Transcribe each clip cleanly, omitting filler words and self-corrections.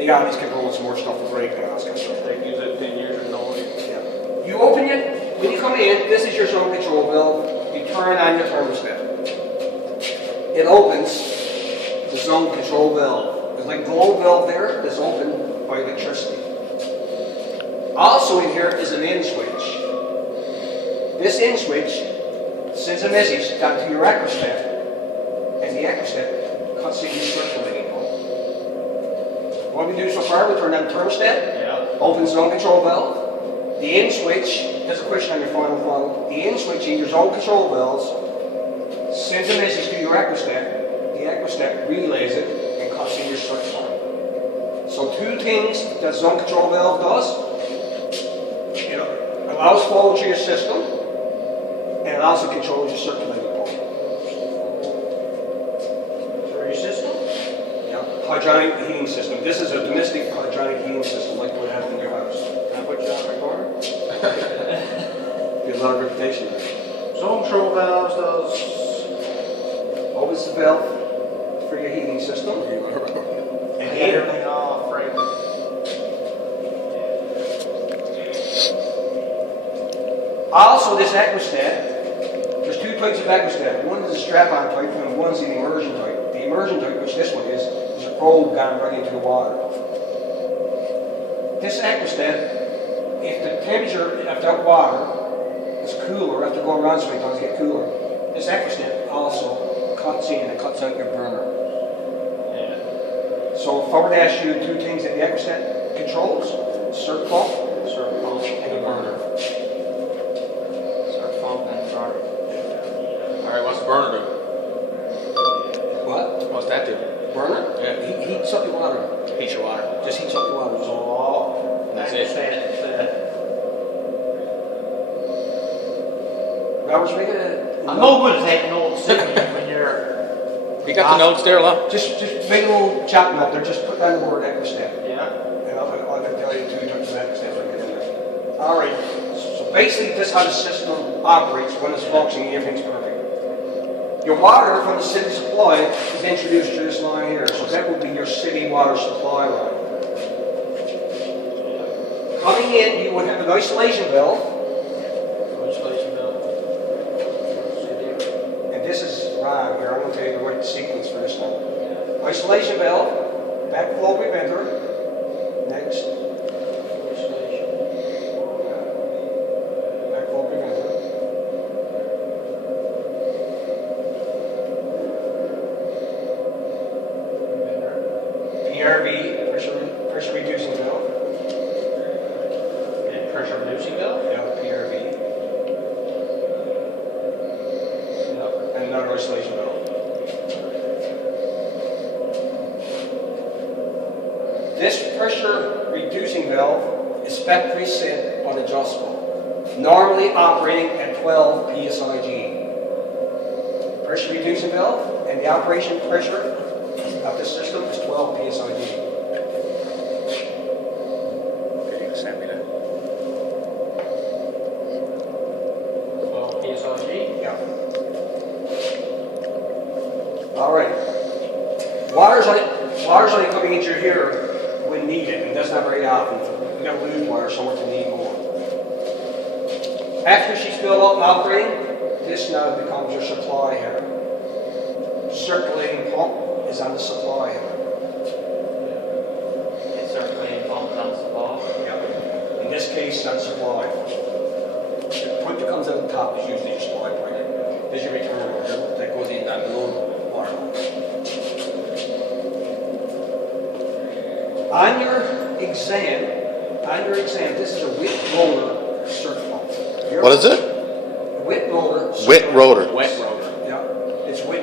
But yeah, these controls more stuff to break and all this kind of stuff. They use it 10 years or no. Yeah. You open it, when you come in, this is your zone control valve. You turn on your thermostat. It opens the zone control valve. There's like a globe valve there that's open by electricity. Also in here is an in switch. This in switch sends a message down to your ecrostat, and the ecrostat cuts in your circulating pump. What we do so far, we turn on the thermostat, open zone control valve. The in switch, there's a question on your final funnel. The in switch in your zone control valves sends a message to your ecrostat. The ecrostat relays it and cuts in your circuit line. So two things that zone control valve does: it allows flow to your system, and it also controls your circulating pump. For your system? Yeah, hydronic heating system. This is a domestic hydronic heating system like we have in your house. Can I put you on recorder? Get a lot of reputation. Zone control valves does. Opens the valve for your heating system. And everything off, right? Also, this ecrostat, there's two types of ecrostat. One is a strap-on type, and one is the immersion type. The immersion type, which this one is a probe gone right into the water. This ecrostat, if the temperature of that water is cooler, after going around sometimes get cooler, this ecrostat also cuts in and cuts out your burner. Yeah. So if I were to ask you two things that the ecrostat controls, circuit pump and the burner. Alright, what's the burner do? What? What's that do? Burner? Yeah. Heats up your water. Heat your water. Just heats up your water. So So That's it. Robert's making a. I'm no good at taking notes when you're. You got the notes there, love? Just make a little chat note there. Just put down the word ecrostat, Yeah. and I'll tell you two types of ecrostats right in there. All right. So basically, this is how the system operates when it's functioning. Everything's perfect. Your water from the city supply is introduced to this line here, so that would be your city water supply line. Coming in, you would have an isolation valve, Isolation valve. and this is right here. I'm going to tell you the right sequence for this one. Isolation valve, backflow preventer, next. Backflow preventer. PRV, pressure reducing valve. And pressure reducing valve. Yeah, PRV. Yep. And another isolation valve. This pressure reducing valve is factory set on adjustable, normally operating at 12 psig. Pressure reducing valve and the operation pressure of the system is 12 psig. Okay, you can send me that. Well, PSIG. Yeah. All right. Water's only coming into here when needed, and that's not very often. We got to lose water somewhere to need more. After she's filled up and operating, this now becomes your supply header. Circulating pump is on the supply header. It's circulating pump on supply. Yeah. In this case, that's supply. The point that comes out the top is usually your supply point. There's your return order that goes in down below the water line. On your exam, this is a whip roller circuit pump. What is it? Whip roller. Wet rotor. Wet rotor. Yeah, it's whip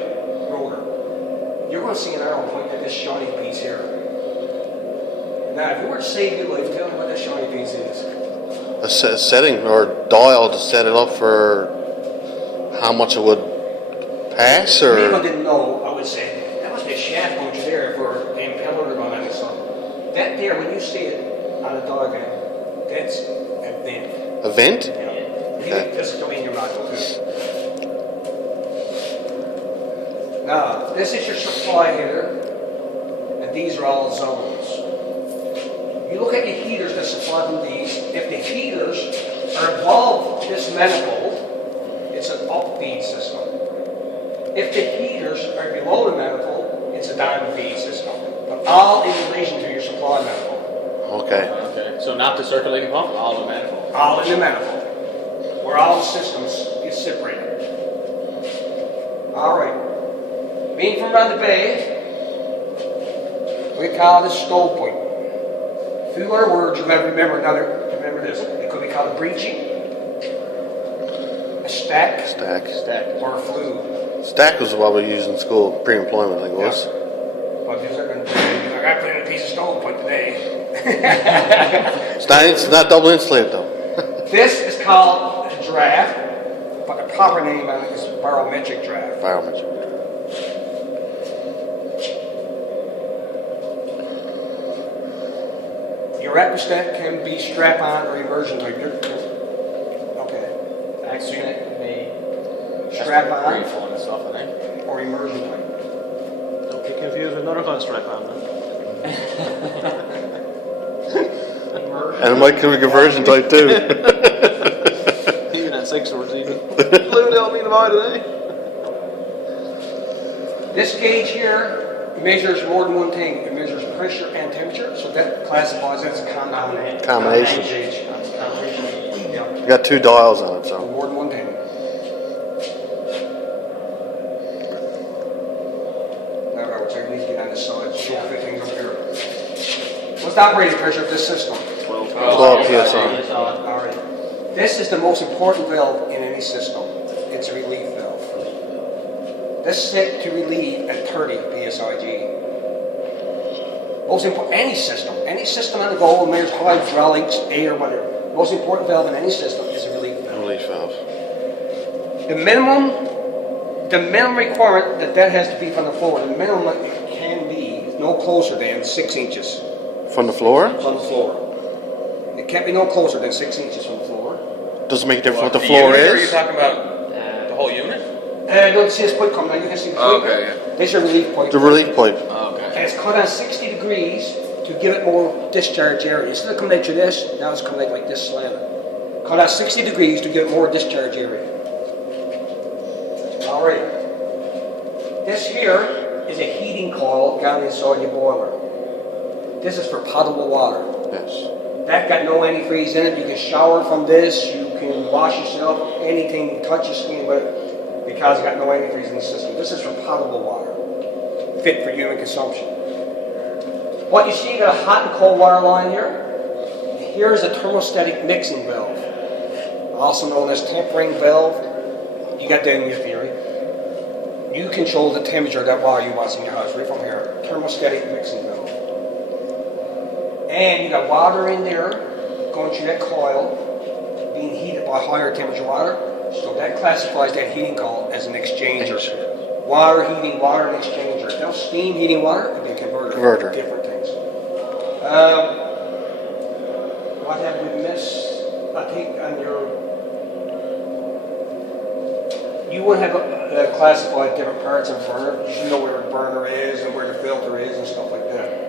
roller. You're going to see an arrow pointing at this shiny piece here. Now, if you were to save your life, tell me what that shiny piece is. A setting or dial to set it up for how much it would pass, If people or didn't know, I would say, that must be a shaft motor there for the impeller to run on and stuff. That there, when you see it on a diagram, that's a vent. a vent? Okay. This is going in your module too. Now, this is your supply header, and these are all zones. supply from these. If the heaters are above this manifold, it's an upfeed system. If the heaters are below the manifold, it's a downfeed system. But all in relation to your supply manifold. Okay. Okay. So not the circulating pump, all the manifold. All in the manifold. Where all the systems get separated. All right. Being from around the bay, we call this stove point. A few other words you got to remember. Remember this. It could be called a breeching, a stack, Stack. or a flue. Stack was what we used in school, pre-employment, I think it was. But these are going to be, I got to put in a piece of stove point today. It's not double insulated though. This is called a draft, but the proper name on it is barometric draft. Environment. Your rheostat can be strap-on or immersion type. Okay. Actually, it may. Strap-on Pretty full and stuff, I think. or immersion type. Don't get confused with another kind of strap on then. And it might be conversion type too. Even at 6 hours even. Blue don't mean about today. This gauge here measures more than one thing. It measures pressure and temperature, so that classifies as a combination. Combination. Gauge. Yeah, You got two dials on it, so. more than one thing. All right, we're taking these get on this side. Show fit things up here. What's the operating pressure of this system? 12 PSI. All right. This is the most important valve in any system. It's a relief valve. This is set to relieve at 30 psig. Most important, any system on the go, measures hydraulics, air, whatever. Most important valve in any system is a relief valve. Release valve. The minimum requirement that has to be from the floor. The minimum it can be no closer than 6 inches From the floor? from the floor. It can't be no closer than 6 inches from the floor. Does it make a difference what the The floor unit, or are you is? talking about the whole unit? Don't see this point coming now. You can see the Oh, point. okay, This is a relief point. The relief pipe. Oh, okay. And it's cut on 60 degrees to give it more discharge area. Instead of coming out to this, now it's coming out like this slanted. Cut on 60 degrees to get more discharge area. All right. This here is a heating coil down inside your boiler. This is for potable water. Yes. That got no antifreeze in it. You can shower from this. You can wash yourself. Anything, touch your skin with it because it got no antifreeze in the system. This is for potable water, fit for human consumption. What you see, you got a hot and cold water line here. Here is a thermostatic mixing valve, also known as tempering valve. You got that in your theory. You control the temperature of that water you want in your house, right from here. Thermostatic mixing valve. And you got water in there going through that coil, being heated by higher temperature water. So that classifies that heating coil as an exchanger. Water heating, water and exchanger. Now steam heating water could be a converter. Different things. What have we missed? I think on you would have classified different parts of a burner. You should know where a burner is and where the filter is and stuff like that.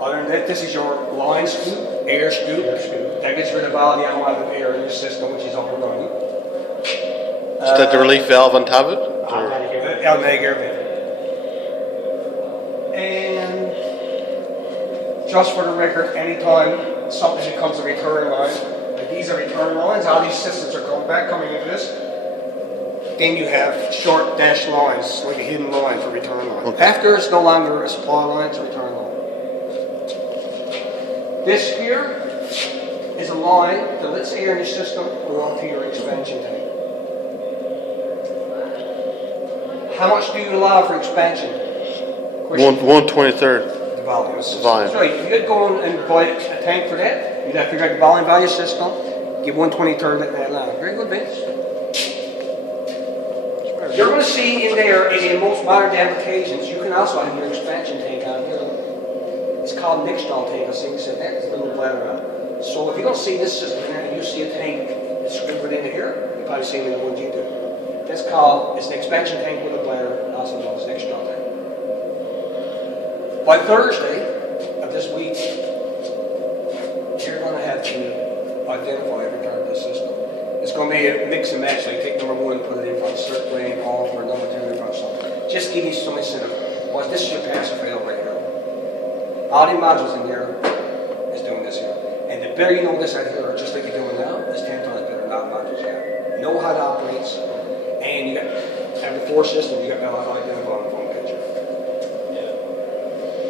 Other than that, this is your line scoop, air scoop. That gets rid of all the unwanted air in your system, which is up and running. Is that the relief valve on top of it? Automatic air vent. And just for the record, anytime something becomes a return line, like these are return lines, all these systems are coming into this, then you have short dashed lines, like a hidden line for return line. Okay. After it's no longer a supply line, it's a return line. This here is a line that lets air in your system go onto your expansion tank. How much do you allow for expansion? Question. 1/23rd. The volume. Volume. So if you'd go and buy a tank for that, you'd have to figure out the volume value system, give 1/23rd of that line. Very good, Vince. You're going to see in there, in most modern applications, you can also have your expansion tank on here. It's called mixed-on tank. I think said that. It's a little bladder on. So if you don't see this system in there, and you see a tank screwed into here, you've probably seen it in the ones you do. That's called, it's an expansion tank with a bladder, also known as an extra tank. By Thursday of this week, identify every part of the system. It's going to be a mix and match. Like take number 1, put it in front of circulating off, or number 2 in front of something. Just give you some incentive. Well, this is your pass or fail right here. All the modules in here is doing this here. And the better you know this right here, just like you're doing now, is 10 times better than all modules you have. Know how it operates, and you got every 4 system, you got how to identify on the phone picture. Yeah.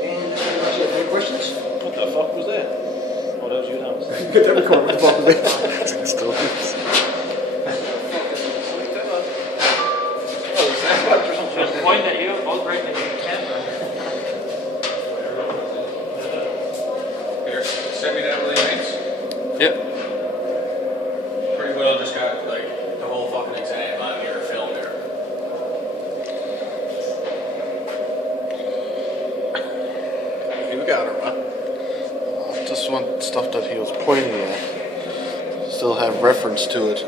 And that's pretty much it. Any questions? What the fuck was that? Oh, that was you now. Get that recording. What the fuck was that? Still is. Just point at you, both right at your camera. Here, send me that really nice. Yep. Pretty well just got like the whole fucking exam on here, film there. You got her, huh? Just want stuff that he was pointing at. Still have reference to it.